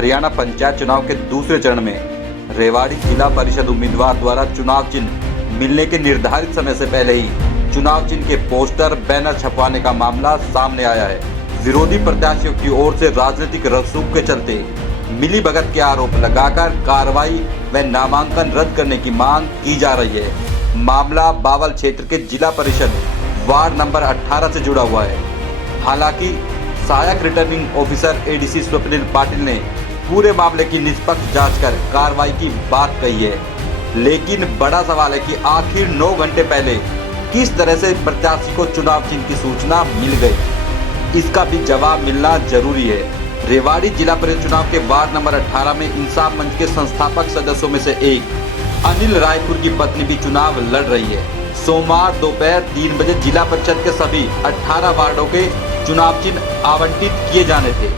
हरियाणा पंचायत चुनाव के दूसरे चरण में रेवाड़ी जिला परिषद उम्मीदवार द्वारा चुनाव चिन्ह मिलने के निर्धारित समय से पहले ही चुनाव चिन्ह के पोस्टर बैनर छपवाने का मामला सामने आया है। विरोधी प्रत्याशियों की ओर से राजनीतिक रसूख के चलते मिलीभगत के आरोप लगाकर कार्रवाई व नामांकन रद्द करने की मांग की जा रही है। मामला बावल क्षेत्र के जिला परिषद वार्ड नंबर 18 से जुड़ा हुआ है। हालांकि सहायक returning officer ADC Swapnil Patil ने पूरे मामले की निष्पक्ष जांच कर कार्रवाई की बात कही है, लेकिन बड़ा सवाल है कि आखिर 9 घंटे पहले किस तरह से प्रत्याशी को चुनाव चिन्ह की सूचना मिल गई, इसका भी जवाब मिलना जरूरी है। रेवाड़ी जिला परिषद चुनाव के वार्ड नंबर 18 में इंसाफ मंच के संस्थापक सदस्यों में से एक अनिल रायपुर की पत्नी भी चुनाव लड़ रही है। सोमवार दोपहर 3 बजे जिला परिषद के सभी 18 वार्डों के चुनाव चिन्ह आवंटित किए जाने थे,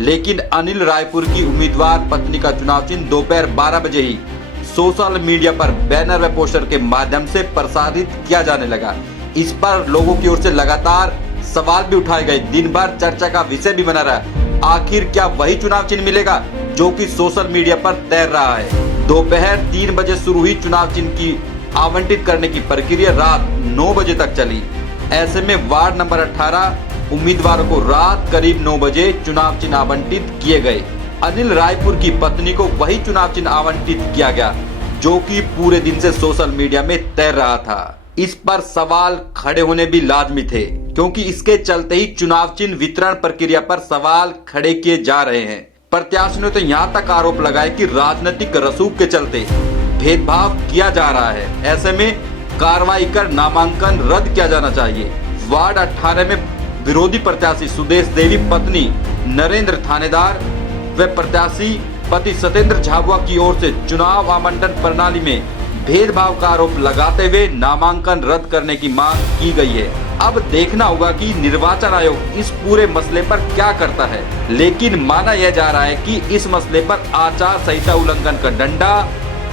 लेकिन अनिल रायपुर की उम्मीदवार पत्नी का चुनाव चिन्ह दोपहर 12 बजे ही सोशल मीडिया पर बैनर व पोस्टर के माध्यम से प्रसारित किया जाने लगा। इस पर लोगों की ओर से लगातार सवाल भी उठाए गए। दिन भर चर्चा का विषय भी बना रहा। आखिर क्या वही चुनाव चिन्ह मिलेगा जो कि सोशल मीडिया पर तैर रहा है। दोपहर 3 बजे शुरू हुई चुनाव चिन्ह की आवंटित करने की प्रक्रिया रात 9 बजे तक चली। ऐसे में वार्ड नंबर 18 उम्मीदवारों को रात करीब 9 बजे चुनाव चिन्ह आवंटित किए गए। अनिल रायपुर की पत्नी को वही चुनाव चिन्ह आवंटित किया गया जो कि पूरे दिन से सोशल मीडिया में तैर रहा था। इस पर सवाल खड़े होने भी लाजमी थे, क्योंकि इसके चलते ही चुनाव चिन्ह वितरण प्रक्रिया पर सवाल खड़े किए जा रहे हैं। प्रत्याशियों ने तो यहाँ तक आरोप लगाए कि राजनीतिक रसूख के चलते भेदभाव किया जा रहा है। ऐसे में कार्रवाई कर नामांकन रद्द किया जाना चाहिए। वार्ड 18 में विरोधी प्रत्याशी सुदेश देवी पत्नी नरेंद्र थानेदार व प्रत्याशी पति सत्येंद्र झाबुआ की ओर से चुनाव आवंटन प्रणाली में भेदभाव का आरोप लगाते हुए नामांकन रद्द करने की मांग की गई है। अब देखना होगा कि निर्वाचन आयोग इस पूरे मसले पर क्या करता है, लेकिन माना यह जा रहा है कि इस मसले पर आचार संहिता उल्लंघन का डंडा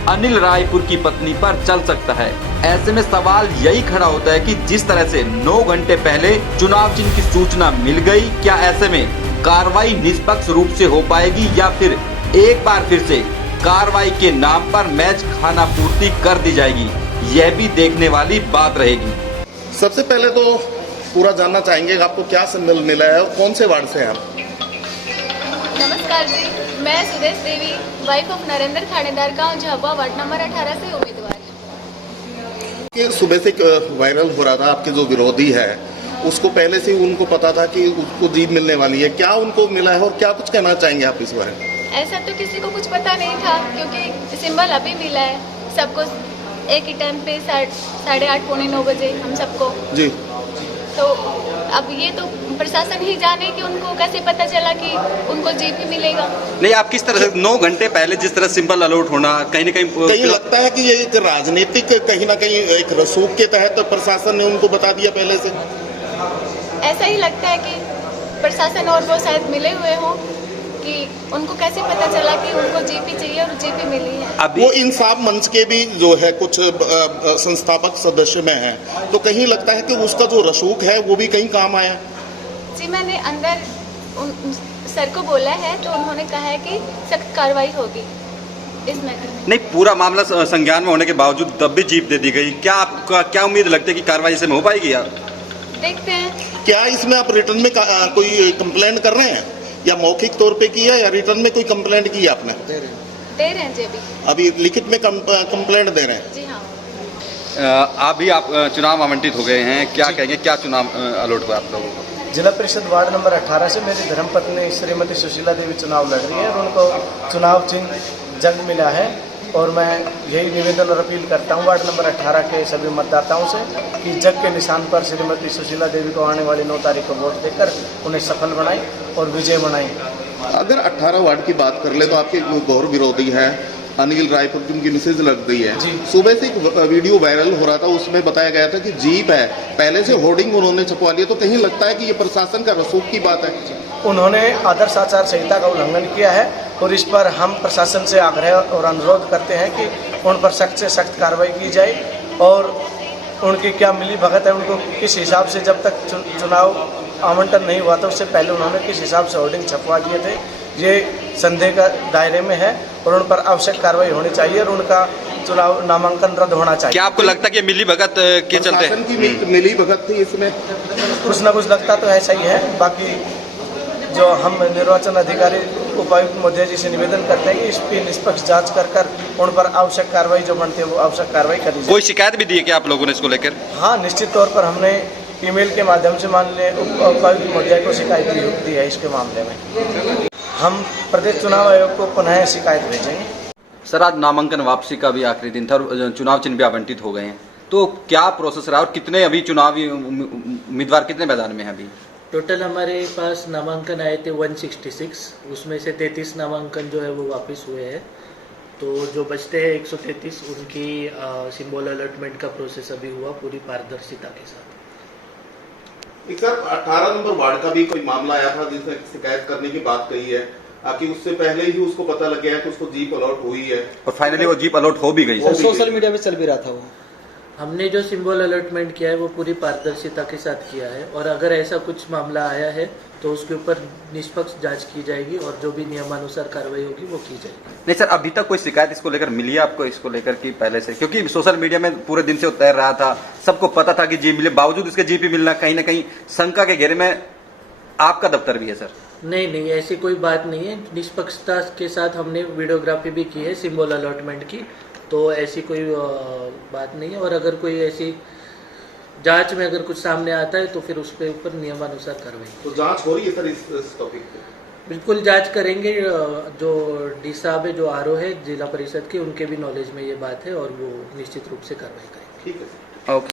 अनिल रायपुर की पत्नी पर चल सकता है। ऐसे में सवाल यही खड़ा होता है कि जिस तरह से 9 घंटे पहले चुनाव चिन्ह की सूचना मिल गई, क्या ऐसे में कार्रवाई निष्पक्ष रूप से हो पाएगी या फिर एक बार फिर से कार्रवाई के नाम पर मैच खाना पूर्ति कर दी जाएगी, यह भी देखने वाली बात रहेगी। सबसे पहले तो पूरा जानना चाहेंगे आपको क्या संदेश मिला है और कौन से वार्ड से हैं आप? नमस्कार जी, मैं सुदेश देवी, वाइफ ऑफ नरेंद्र थानेदार गांव झाबुआ, वार्ड नंबर 18 से उम्मीदवार कि सुबह से वायरल हो रहा था आपके जो विरोधी है उसको पहले से उनको पता था कि उसको जीत मिलने वाली है, क्या उनको मिला है और क्या कुछ कहना चाहेंगे आप इस बारे में? ऐसा तो किसी को कुछ पता नहीं था, क्योंकि सिंबल अभी मिला है सबको एक ही टाइम पे 8:30 पौने 9 बजे हम सबको जी। तो अब ये तो प्रशासन ही जाने कि उनको कैसे पता चला कि उनको जीत ही मिलेगा। नहीं, आप किस तरह से 9 घंटे पहले जिस तरह सिंबल अलॉट होना कहीं न कहीं लगता है कि ये एक राजनीतिक कहीं ना कहीं एक रसूख के तहत प्रशासन ने उनको बता दिया पहले से? ऐसा ही लगता है कि प्रशासन और वो शायद मिले हुए हों कि उनको कैसे पता चला कि उनको जीपी चाहिए और जीपी मिली है। वो इंसाफ मंच के भी जो है कुछ संस्थापक सदस्य में हैं, तो कहीं लगता है कि उसका जो रसूख है वो भी कहीं काम आया? जी, मैंने अंदर सर को बोला है तो उन्होंने कहा है कि सख्त कार्रवाई होगी इस मैटर में। नहीं, पूरा मामला संज्ञान में होने के बावजूद तब भी जीप दे दी गई। क्या आपका क्या उम्मीद लगती है कि कार्रवाई इसमें हो पाएगी? देखते हैं। क्या इसमें आप रिटर्न में कोई कंप्लेंट कर रहे हैं या मौखिक तौर पे की है या रिटर्न में कोई कंप्लेंट की है आपने? दे रहे हैं जी, अभी लिखित में कंप्लेंट दे रहे हैं? जी हाँ। अभी आप चुनाव आवंटित हो गए हैं, क्या कहेंगे, क्या चुनाव अलॉट हुआ आप लोगों को? जिला परिषद वार्ड नंबर 18 से मेरी धर्मपत्नी श्रीमती सुशीला देवी चुनाव लड़ रही है और उनको चुनाव चिन्ह जग मिला है। और मैं यही निवेदन और अपील करता हूं वार्ड नंबर 18 के सभी मतदाताओं से कि जग के निशान पर श्रीमती सुशीला देवी को आने वाली 9 तारीख को वोट देकर उन्हें सफल बनाएं और विजय बनाएं। अगर 18 वार्ड की बात कर ले तो आपके घोर विरोधी है अनिल रायपुर, जिनकी मिसेज लग गई है। सुबह से एक वीडियो वायरल हो रहा था, उसमें बताया गया था कि जीप है, पहले से होर्डिंग उन्होंने छपवा लिया, तो कहीं लगता है कि ये प्रशासन का रसूख की बात है? उन्होंने आदर्श आचार संहिता का उल्लंघन किया है और इस पर हम प्रशासन से आग्रह और अनुरोध करते हैं कि उन पर सख्त से सख्त कार्रवाई की जाए और उनकी क्या मिली भगत है, उनको किस हिसाब से जब तक चुनाव आवंटन नहीं हुआ था उससे पहले उन्होंने किस हिसाब से होर्डिंग छपवा दिए थे, ये संदेह का दायरे में है और उन पर आवश्यक कार्रवाई होनी चाहिए और उनका चुनाव नामांकन रद्द होना चाहिए। क्या आपको लगता है कि मिली भगत के चलते प्रशासन की मिली भगत थी इसमें? कुछ ना कुछ लगता तो ऐसा ही है। बाकी जो हम निर्वाचन अधिकारी उपायुक्त महोदय जी से निवेदन करते हैं कि इसकी निष्पक्ष जांच कर उन पर आवश्यक कार्रवाई जो बनती है वो आवश्यक कार्रवाई करी जाए। कोई शिकायत भी दी है क्या आप लोगों ने इसको लेकर? हाँ, निश्चित तौर पर हमने ईमेल के माध्यम से माननीय उपायुक्त महोदय को शिकायत दी है इसके मामले में। हम प्रदेश चुनाव आयोग को पुनः शिकायत भेजेंगे। सर, आज नामांकन वापसी का भी आखिरी दिन था और चुनाव चिन्ह भी आवंटित हो गए हैं, तो क्या प्रोसेस रहा और कितने अभी चुनावी उम्मीदवार कितने मैदान में हैं अभी? टोटल हमारे पास नामांकन आए थे 166, उसमें से 33 नामांकन जो है वो वापस हुए हैं। तो जो बचते हैं 133 उनकी सिंबल अलॉटमेंट का प्रोसेस अभी हुआ पूरी पारदर्शिता के साथ। एक सर 18 नंबर वार्ड का भी कोई मामला आया था जिसने शिकायत करने की बात कही है कि उससे पहले ही उसको पता लग गया है कि उसको जीप अलॉट हुई है और फाइनली वो जीप अलॉट हो भी गई। वो सोशल मीडिया पे चल भी रहा था वो। हमने जो सिंबल अलॉटमेंट किया है वो पूरी पारदर्शिता के साथ किया है और अगर ऐसा कुछ मामला आया है तो उसके ऊपर निष्पक्ष जांच की जाएगी और जो भी नियमानुसार कार्रवाई होगी वो की जाएगी। नहीं सर, अभी तक कोई शिकायत इसको लेकर मिली है आपको, इसको लेकर कि पहले से? क्योंकि सोशल मीडिया में पूरे दिन से तैर रहा था, सबको पता था कि जीप मिले, बावजूद इसके जीप ही मिलना कहीं ना कहीं शंका के घेरे में आपका दफ्तर भी है सर। नहीं, ऐसी कोई बात नहीं है। निष्पक्षता के साथ हमने वीडियोग्राफी भी की है सिंबल अलॉटमेंट की, तो ऐसी कोई बात नहीं है। और अगर कोई ऐसी जांच में अगर कुछ सामने आता है तो फिर उसके ऊपर नियमानुसार कार्रवाई। तो जांच हो रही है सर इस टॉपिक पे? बिल्कुल जांच करेंगे। जो डी साहब है, जो आरओ है जिला परिषद के, उनके भी नॉलेज में ये बात है और वो निश्चित रूप से कार्रवाई करेंगे। ठीक है। ओके।